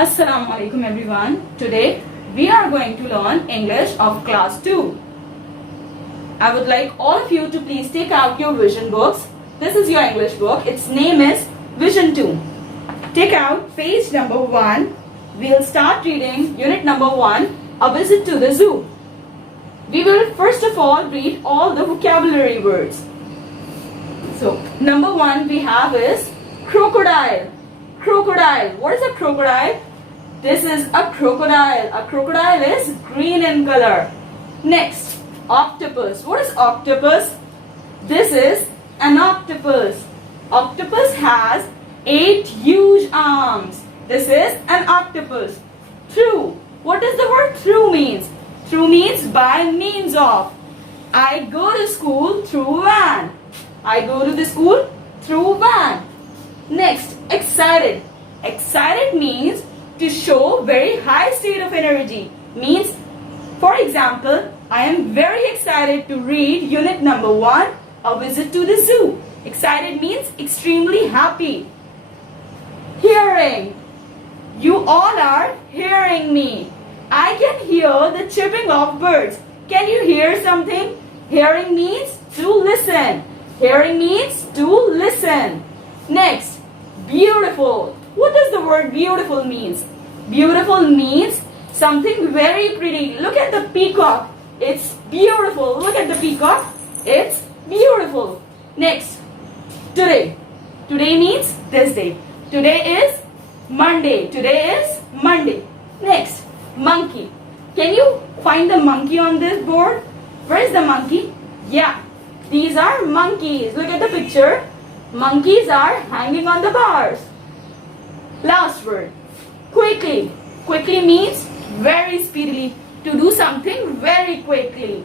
Assalamu alaikum everyone. Today we are going to learn English of class 2. I would like all of you to please take out your vision books. This is your English book. Its name is Vision 2. Take out page number 1. We'll start reading unit number 1, A Visit to the Zoo. We will first of all read all the vocabulary words. So, number 1 we have is crocodile. Crocodile. What is a crocodile? This is a crocodile. A crocodile is green in color. Next, octopus. What is octopus? This is an octopus. Octopus has 8 huge arms. This is an octopus. Through. What does the word through means? Through means by means of. I go to school through van. I go to the school through van. Next, excited. Excited means to show very high state of energy. Means, for example, I am very excited to read unit number 1, A Visit to the Zoo. Excited means extremely happy. Hearing. You all are hearing me. I can hear the chirping of birds. Can you hear something? Hearing means to listen. Hearing means to listen. Next, beautiful. What does the word beautiful means? Beautiful means something very pretty. Look at the peacock. It's beautiful. Look at the peacock. It's beautiful. Next, today. Today means this day. Today is Monday. Today is Monday. Next, monkey. Can you find the monkey on this board? Where is the monkey? Yeah, these are monkeys. Look at the picture. Monkeys are hanging on the bars. Last word, quickly. Quickly means very speedily, to do something very quickly.